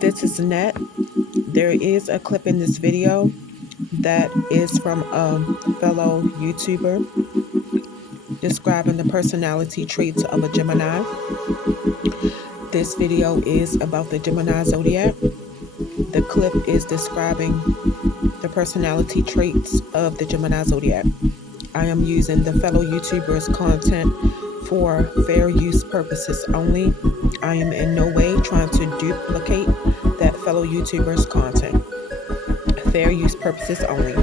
This is Net. There is a clip in this video that is from a fellow YouTuber describing the personality traits of a Gemini. This video is about the Gemini zodiac. The clip is describing the personality traits of the Gemini zodiac. I am using the fellow YouTuber's content for fair use purposes only. I am in no way trying to duplicate that fellow YouTuber's content. Fair use purposes only.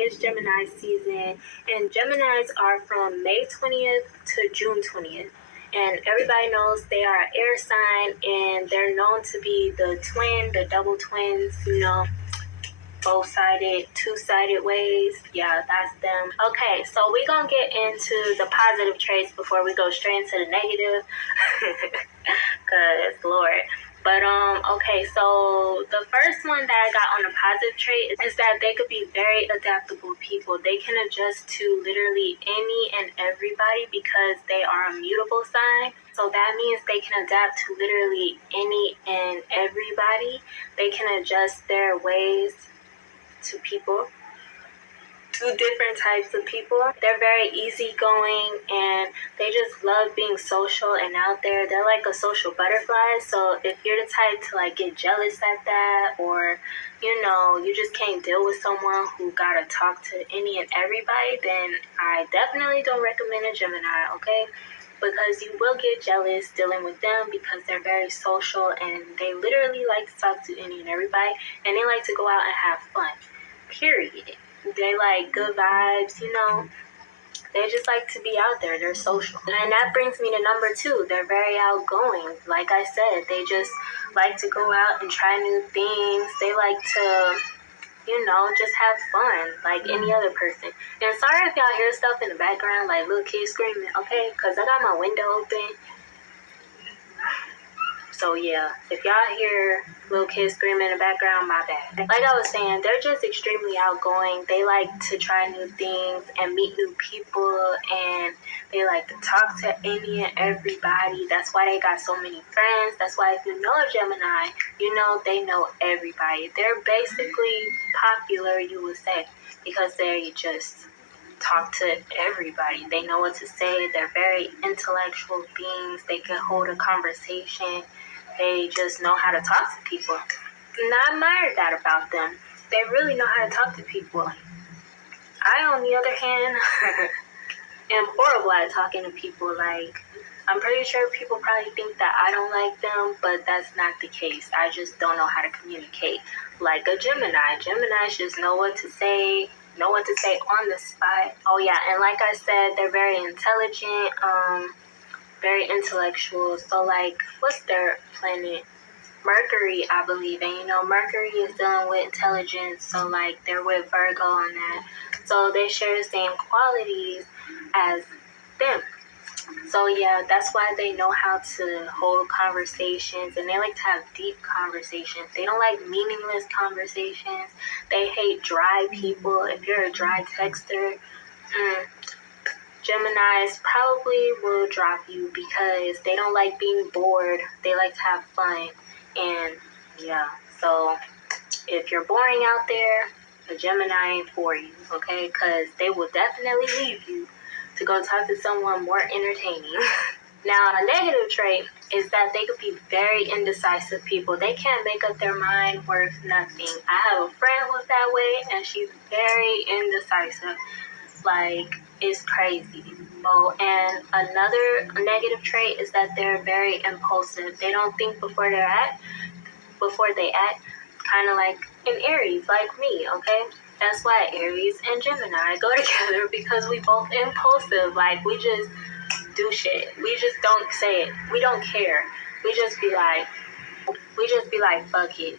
It's Gemini season, and Geminis are from May 20th to June 20th. And everybody knows they are an air sign, and they're known to be the double twins, both-sided, two-sided ways. Yeah, that's them. Okay, so we're gonna get into the positive traits before we go straight into the negative. Cause Lord. But okay, so the first one that I got on a positive trait is that they could be very adaptable people. They can adjust to literally any and everybody because they are a mutable sign. So that means they can adapt to literally any and everybody. They can adjust their ways to people, to different types of people. They're very easygoing, and they just love being social and out there. They're like a social butterfly. So if you're the type to like get jealous at that, or you just can't deal with someone who gotta talk to any and everybody, then I definitely don't recommend a Gemini, okay? Because you will get jealous dealing with them because they're very social and they literally like to talk to any and everybody, and they like to go out and have fun, period. They like good vibes, They just like to be out there. They're social. And that brings me to number 2. They're very outgoing. Like I said, they just like to go out and try new things. They like to, just have fun like any other person. And sorry if y'all hear stuff in the background, like little kids screaming, okay? Because I got my window open. So yeah, if y'all hear little kids screaming in the background, my bad. Like I was saying, they're just extremely outgoing. They like to try new things and meet new people, and they like to talk to any and everybody. That's why they got so many friends. That's why if you know a Gemini, they know everybody. They're basically popular, you would say, because they just talk to everybody. They know what to say. They're very intellectual beings. They can hold a conversation. They just know how to talk to people. And I admire that about them. They really know how to talk to people. I, on the other hand, am horrible at talking to people. Like, I'm pretty sure people probably think that I don't like them, but that's not the case. I just don't know how to communicate. Like a Gemini. Geminis just know what to say on the spot. Oh yeah, and like I said, they're very intelligent, very intellectual. So like, what's their planet? Mercury, I believe. And Mercury is dealing with intelligence, so like they're with Virgo on that. So they share the same qualities as them. So yeah, that's why they know how to hold conversations, and they like to have deep conversations. They don't like meaningless conversations. They hate dry people. If you're a dry texter, Geminis probably will drop you because they don't like being bored. They like to have fun. And yeah, so if you're boring out there, a Gemini ain't for you, okay? Because they will definitely leave you to go talk to someone more entertaining. Now, a negative trait is that they could be very indecisive people. They can't make up their mind worth nothing. I have a friend who's that way, and she's very indecisive. Like, it's crazy. Oh, and another negative trait is that they're very impulsive. They don't think before they act, kind of like an Aries, like me, okay? That's why Aries and Gemini go together, because we both impulsive. Like, we just do shit. We just don't say it. We don't care. We just be like, fuck it.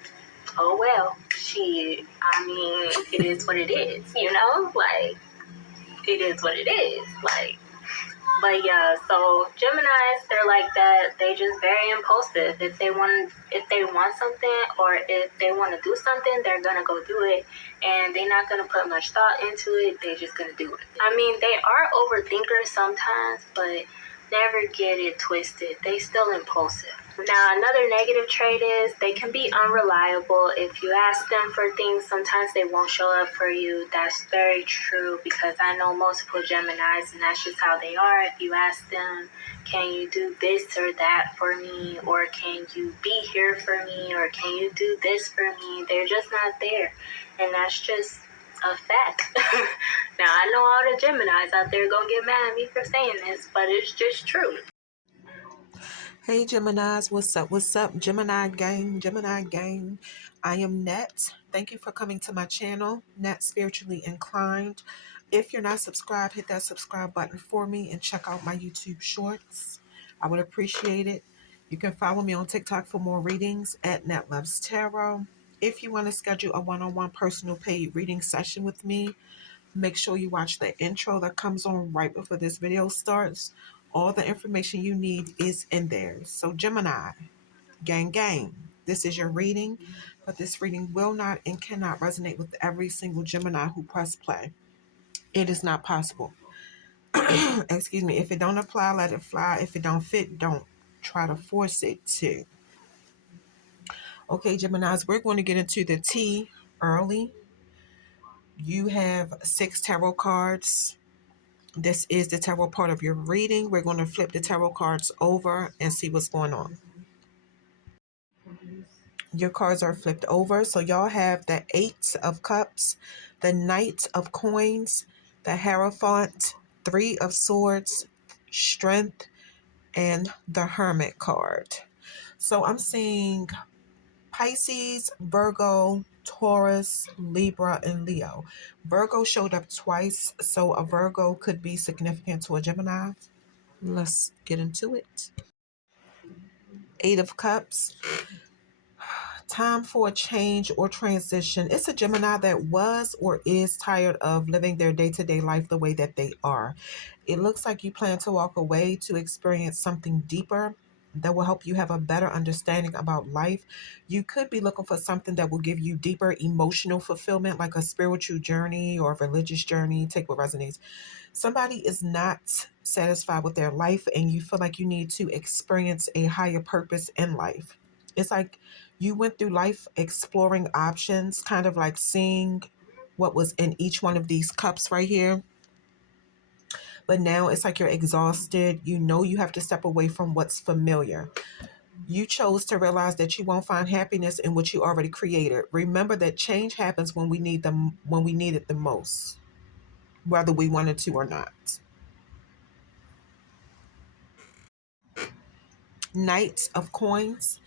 oh well, shit. I mean, it is what it is, you know? Like, it is what it is. Like, but yeah, so Geminis, they're like that. They just very impulsive. If they want something, or if they want to do something, they're gonna go do it, and they're not gonna put much thought into it. They're just gonna do it. I mean, they are overthinkers sometimes, but never get it twisted. They still impulsive. Now, another negative trait is they can be unreliable. If you ask them for things, sometimes they won't show up for you. That's very true, because I know multiple Geminis, and that's just how they are. If you ask them, can you do this or that for me? Or can you be here for me? Or can you do this for me? They're just not there. And that's just a fact. Now, I know all the Geminis out there gonna get mad at me for saying this, but it's just true. Hey Geminis, what's up? What's up, Gemini gang? Gemini gang. I am Net. Thank you for coming to my channel, Net Spiritually Inclined. If you're not subscribed, hit that subscribe button for me and check out my YouTube shorts. I would appreciate it. You can follow me on TikTok for more readings at Net Loves Tarot. If you want to schedule a one-on-one personal paid reading session with me, make sure you watch the intro that comes on right before this video starts. All the information you need is in there. So Gemini, gang, gang, this is your reading, but this reading will not and cannot resonate with every single Gemini who press play. It is not possible. Excuse me. If it don't apply, let it fly. If it don't fit, don't try to force it to. Okay, Geminis, we're going to get into the tea early. You have 6 tarot cards. This is the tarot part of your reading. We're going to flip the tarot cards over and see what's going on. Your cards are flipped over. So y'all have the 8 of Cups, the Knight of Coins, the Hierophant, 3 of Swords, Strength, and the Hermit card. So I'm seeing Pisces, Virgo, Taurus, Libra, and Leo. Virgo showed up twice, so a Virgo could be significant to a Gemini. Let's get into it. 8 of Cups. Time for a change or transition. It's a Gemini that was or is tired of living their day-to-day life the way that they are. It looks like you plan to walk away to experience something deeper that will help you have a better understanding about life. You could be looking for something that will give you deeper emotional fulfillment, like a spiritual journey or a religious journey. Take what resonates. Somebody is not satisfied with their life and you feel like you need to experience a higher purpose in life. It's like you went through life exploring options, kind of like seeing what was in each one of these cups right here. But now it's like you're exhausted. You know you have to step away from what's familiar. You chose to realize that you won't find happiness in what you already created. Remember that change happens when we need it the most, whether we wanted to or not. Knight of Coins,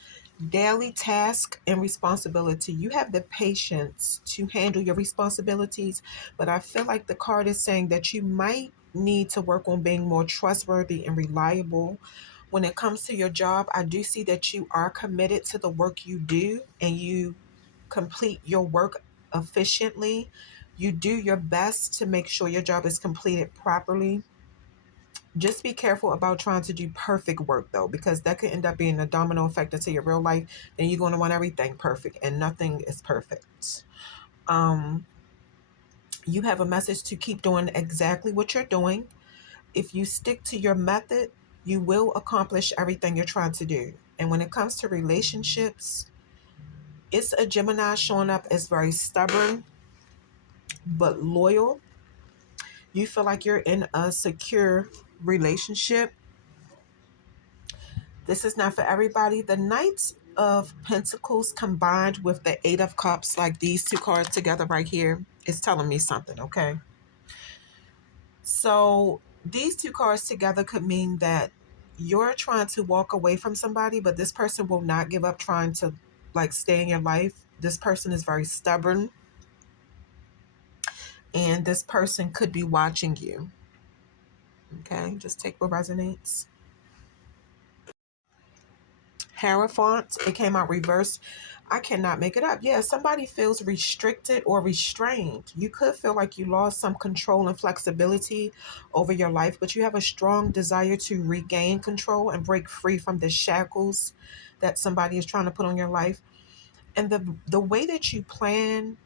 daily task and responsibility. You have the patience to handle your responsibilities, but I feel like the card is saying that you might need to work on being more trustworthy and reliable. When it comes to your job, I do see that you are committed to the work you do and you complete your work efficiently. You do your best to make sure your job is completed properly. Just be careful about trying to do perfect work though, because that could end up being a domino effect into your real life. Then you're going to want everything perfect, and nothing is perfect. Um, you have a message to keep doing exactly what you're doing. If you stick to your method, you will accomplish everything you're trying to do. And when it comes to relationships, it's a Gemini showing up as very stubborn but loyal. You feel like you're in a secure relationship. This is not for everybody. The Knight of Pentacles combined with the Eight of Cups, like these two cards together right here, is telling me something, okay? So these two cards together could mean that you're trying to walk away from somebody, but this person will not give up trying to like stay in your life. This person is very stubborn, and this person could be watching you. Okay, just take what resonates. Hierophant, it came out reversed. I cannot make it up. Yeah, somebody feels restricted or restrained. You could feel like you lost some control and flexibility over your life, but you have a strong desire to regain control and break free from the shackles that somebody is trying to put on your life. And the way that you plan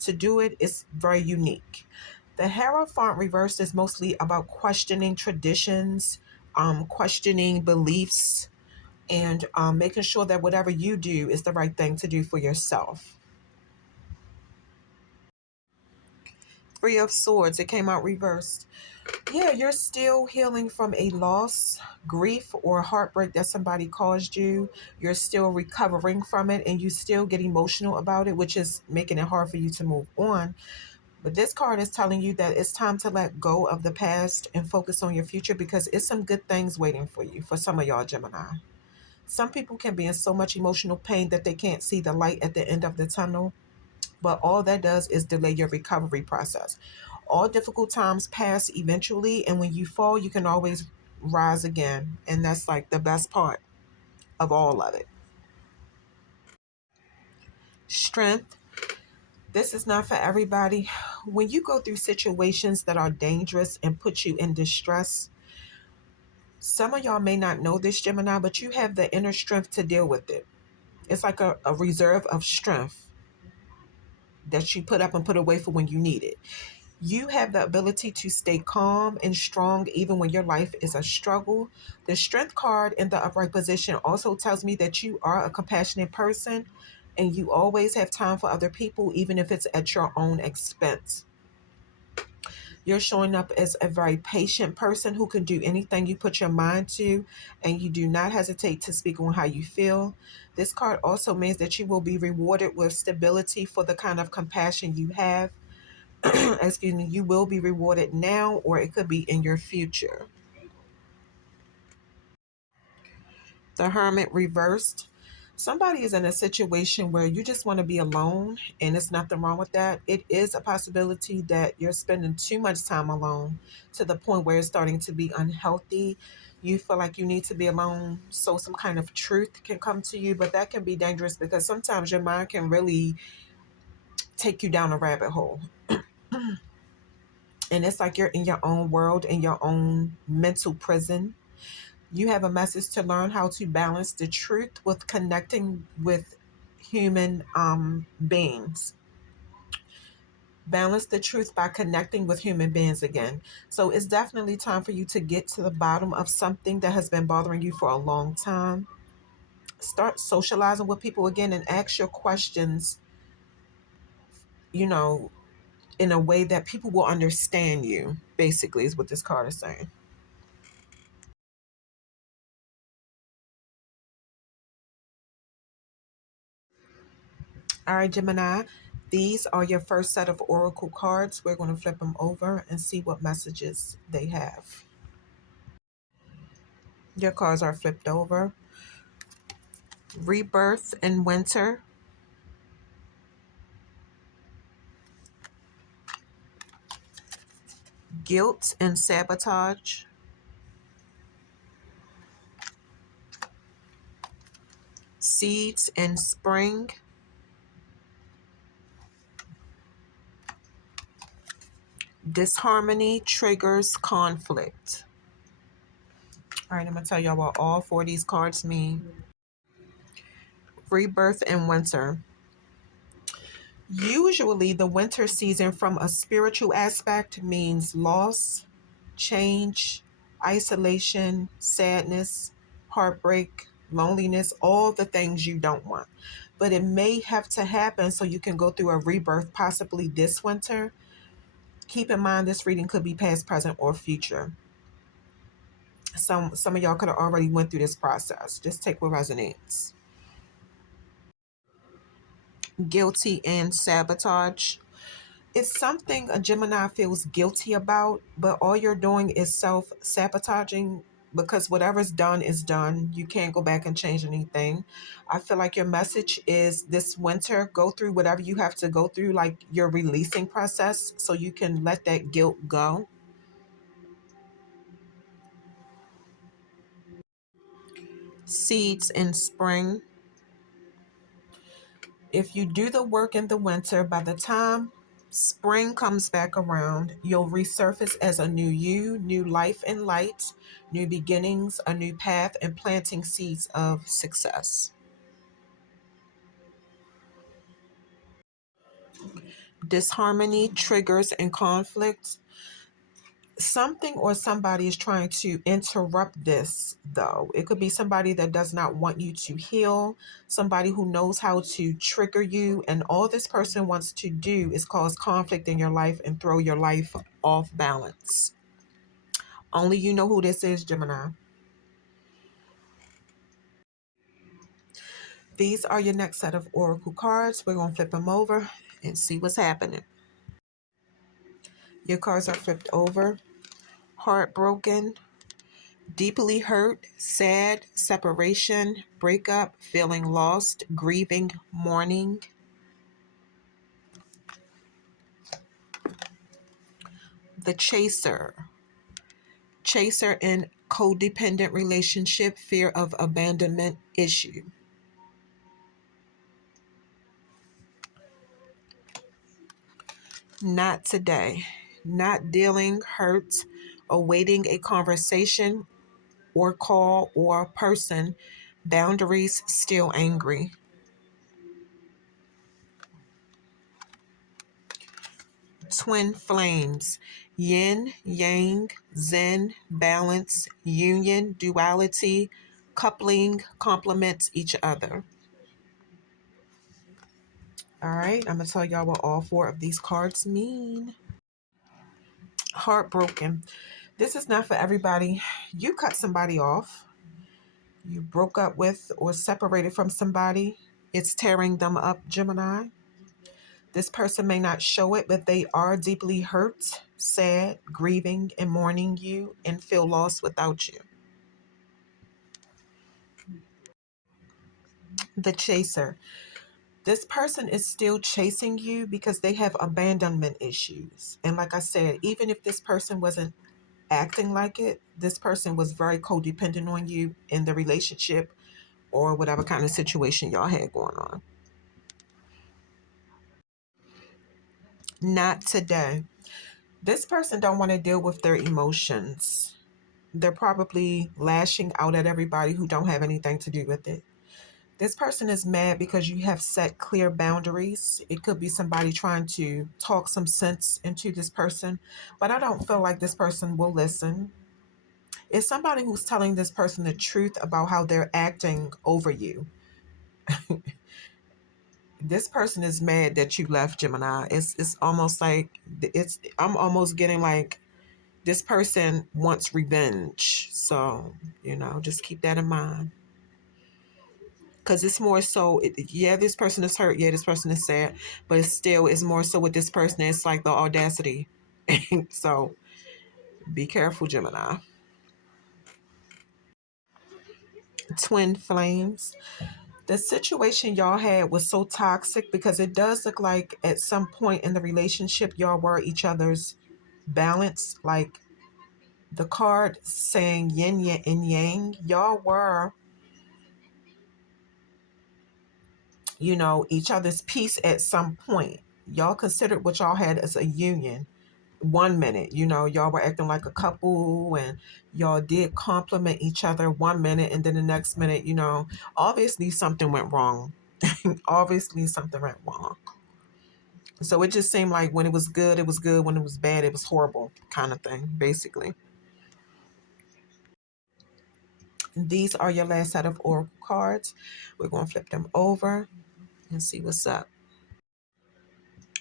to do it is very unique. The Hierophant reverse is mostly about questioning traditions, questioning beliefs, and making sure that whatever you do is the right thing to do for yourself. Three of Swords, it came out reversed. Yeah, you're still healing from a loss, grief, or heartbreak that somebody caused you. You're still recovering from it and you still get emotional about it, which is making it hard for you to move on. But this card is telling you that it's time to let go of the past and focus on your future because it's some good things waiting for you for some of y'all, Gemini. Some people can be in so much emotional pain that they can't see the light at the end of the tunnel, but all that does is delay your recovery process. All difficult times pass eventually, and when you fall, you can always rise again. And that's like the best part of all of it. Strength. This is not for everybody. When you go through situations that are dangerous and put you in distress, some of y'all may not know this, Gemini, but you have the inner strength to deal with it. It's like a reserve of strength that you put up and put away for when you need it. You have the ability to stay calm and strong even when your life is a struggle. The Strength card in the upright position also tells me that you are a compassionate person and you always have time for other people, even if it's at your own expense. You're showing up as a very patient person who can do anything you put your mind to, and you do not hesitate to speak on how you feel. This card also means that you will be rewarded with stability for the kind of compassion you have. Excuse me, you will be rewarded now, or it could be in your future. The Hermit reversed. Somebody is in a situation where you just want to be alone, and it's nothing wrong with that. It is a possibility that you're spending too much time alone to the point where it's starting to be unhealthy. You feel like you need to be alone so some kind of truth can come to you, but that can be dangerous because sometimes your mind can really take you down a rabbit hole. And it's like you're in your own world, in your own mental prison. You have a message to learn how to balance the truth with connecting with human beings. Balance the truth by connecting with human beings again. So it's definitely time for you to get to the bottom of something that has been bothering you for a long time. Start socializing with people again and ask your questions, you know, in a way that people will understand you, basically, is what this card is saying. All right, Gemini, these are your first set of oracle cards. We're going to flip them over and see what messages they have. Your cards are flipped over. Rebirth in winter. Guilt and sabotage. Seeds in spring. Disharmony triggers conflict. All right, I'm going to tell y'all what all four of these cards mean. Rebirth in winter. Usually, the winter season, from a spiritual aspect, means loss, change, isolation, sadness, heartbreak, loneliness, all the things you don't want. But it may have to happen so you can go through a rebirth, possibly this winter. Keep in mind, this reading could be past, present, or future. Some of y'all could have already went through this process. Just take what resonates. Guilty and sabotage. It's something a Gemini feels guilty about, but all you're doing is self sabotaging because whatever's done is done. You can't go back and change anything. I feel like your message is this winter, go through whatever you have to go through, like your releasing process, so you can let that guilt go. seeds in spring. If you do the work in the winter, by the time spring comes back around, you'll resurface as a new you, new life and light, new beginnings, a new path, and planting seeds of success. Disharmony, triggers, and conflict. Something or somebody is trying to interrupt this, though. It could be somebody that does not want you to heal, somebody who knows how to trigger you, and all this person wants to do is cause conflict in your life and throw your life off balance. Only you know who this is, Gemini. These are your next set of oracle cards. We're going to flip them over and see what's happening. Your cards are flipped over. Heartbroken, deeply hurt, sad, separation, breakup, feeling lost, grieving, mourning. The chaser. Chaser in codependent relationship, fear of abandonment issue. Not today. Not dealing, hurt, awaiting a conversation or call or person. Boundaries, still angry. Twin flames, yin, yang, zen, balance, union, duality, coupling, complements each other. All right, I'm going to tell y'all what all four of these cards mean. Heartbroken. This is not for everybody. You cut somebody off. You broke up with or separated from somebody. It's tearing them up, Gemini. This person may not show it, but they are deeply hurt, sad, grieving, and mourning you and feel lost without you. The chaser. This person is still chasing you because they have abandonment issues. And like I said, even if this person wasn't acting like it, this person was very codependent on you in the relationship or whatever kind of situation y'all had going on. Not today. This person don't want to deal with their emotions. They're probably lashing out at everybody who don't have anything to do with it. This person is mad because you have set clear boundaries. It could be somebody trying to talk some sense into this person, but I don't feel like this person will listen. It's somebody who's telling this person the truth about how they're acting over you. This person is mad that you left, Gemini. It's almost like I'm almost getting like this person wants revenge. So, just keep that in mind. Because it's more so, yeah, this person is hurt. Yeah, this person is sad. But it still is more so with this person. It's like the audacity. So be careful, Gemini. Twin flames. The situation y'all had was so toxic because it does look like at some point in the relationship, y'all were each other's balance. Like the card saying yin and yang, y'all were, each other's piece at some point. Y'all considered what y'all had as a union. 1 minute, y'all were acting like a couple and y'all did compliment each other 1 minute, and then the next minute, obviously something went wrong. Obviously something went wrong. So it just seemed like when it was good, it was good. When it was bad, it was horrible, kind of thing, basically. These are your last set of oracle cards. We're going to flip them over and see what's up.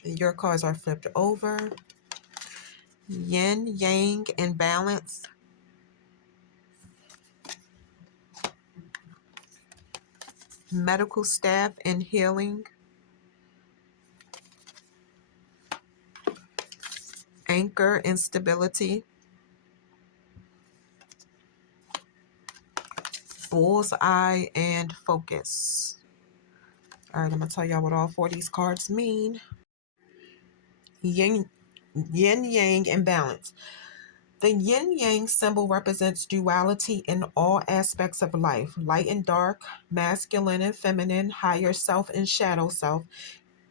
Your cards are flipped over. Yin, yang, and balance. Medical staff and healing. Anchor and stability. Bullseye and focus. All right, I'm going to tell y'all what all four of these cards mean. Yin, yang, and balance. The yin yang symbol represents duality in all aspects of life: light and dark, masculine and feminine, higher self and shadow self.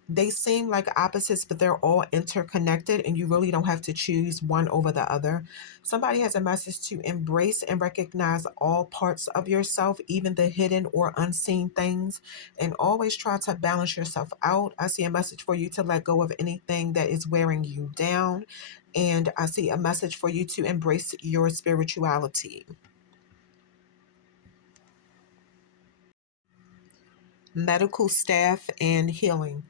They seem like opposites, but they're all interconnected, and you really don't have to choose one over the other. Somebody has a message to embrace and recognize all parts of yourself, even the hidden or unseen things, and always try to balance yourself out. I see a message for you to let go of anything that is wearing you down, and I see a message for you to embrace your spirituality. Medical staff and healing.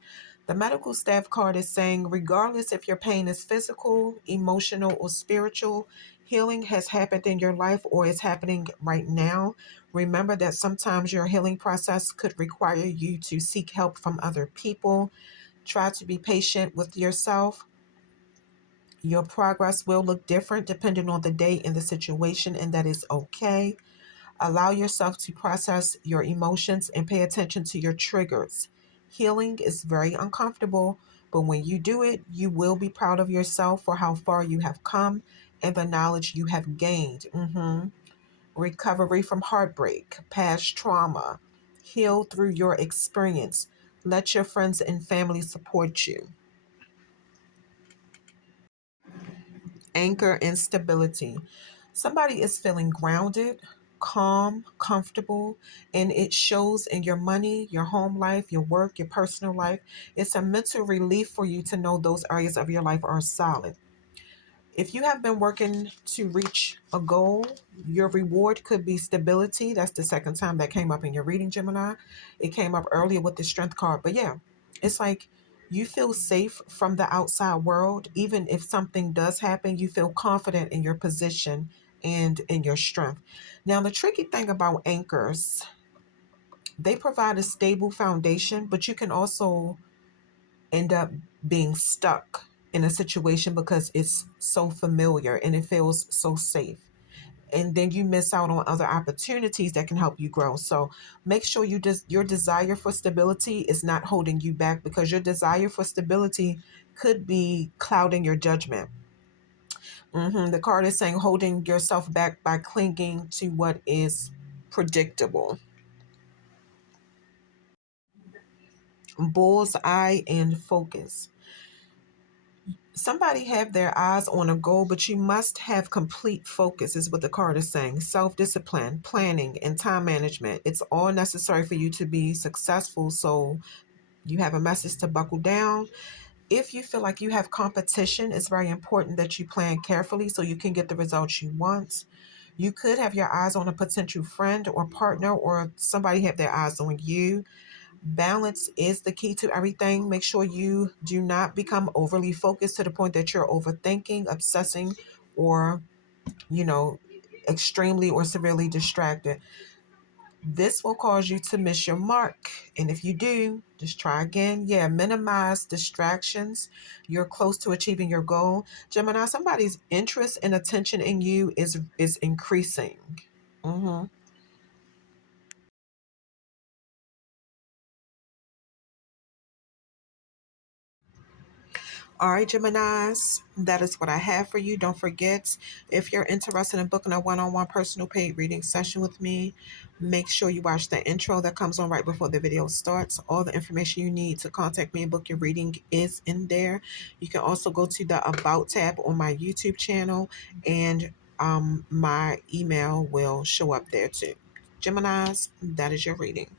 The medical staff card is saying, regardless if your pain is physical, emotional, or spiritual, healing has happened in your life or is happening right now. Remember that sometimes your healing process could require you to seek help from other people. Try to be patient with yourself. Your progress will look different depending on the day and the situation, and that is okay. Allow yourself to process your emotions and pay attention to your triggers. Healing is very uncomfortable, but when you do it, you will be proud of yourself for how far you have come and the knowledge you have gained. Recovery from heartbreak, past trauma. Heal through your experience. Let your friends and family support you. Anchor and stability. Somebody is feeling grounded, calm, comfortable, and it shows in your money, your home life, your work, your personal life. It's a mental relief for you to know those areas of your life are solid. If you have been working to reach a goal, your reward could be stability. That's the second time that came up in your reading, Gemini. It came up earlier with the strength card. But yeah, it's like you feel safe from the outside world. Even if something does happen, you feel confident in your position and in your strength. Now, the tricky thing about anchors, they provide a stable foundation, but you can also end up being stuck in a situation because it's so familiar and it feels so safe. And then you miss out on other opportunities that can help you grow. So make sure your desire for stability is not holding you back, because your desire for stability could be clouding your judgment. The card is saying holding yourself back by clinging to what is predictable. Bull's eye and focus. Somebody have their eyes on a goal, but you must have complete focus, is what the card is saying. Self-discipline, planning, and time management. It's all necessary for you to be successful. So you have a message to buckle down. If you feel like you have competition, it's very important that you plan carefully so you can get the results you want. You could have your eyes on a potential friend or partner, or somebody have their eyes on you. Balance is the key to everything. Make sure you do not become overly focused to the point that you're overthinking, obsessing, or, you know, extremely or severely distracted. This will cause you to miss your mark. And if you do, just try again. Yeah, minimize distractions. You're close to achieving your goal. Gemini, somebody's interest and attention in you is increasing. Mhm. All right, Geminis, that is what I have for you. Don't forget, if you're interested in booking a one-on-one personal paid reading session with me, make sure you watch the intro that comes on right before the video starts. All the information you need to contact me and book your reading is in there. You can also go to the About tab on my YouTube channel, and my email will show up there too. Geminis, that is your reading.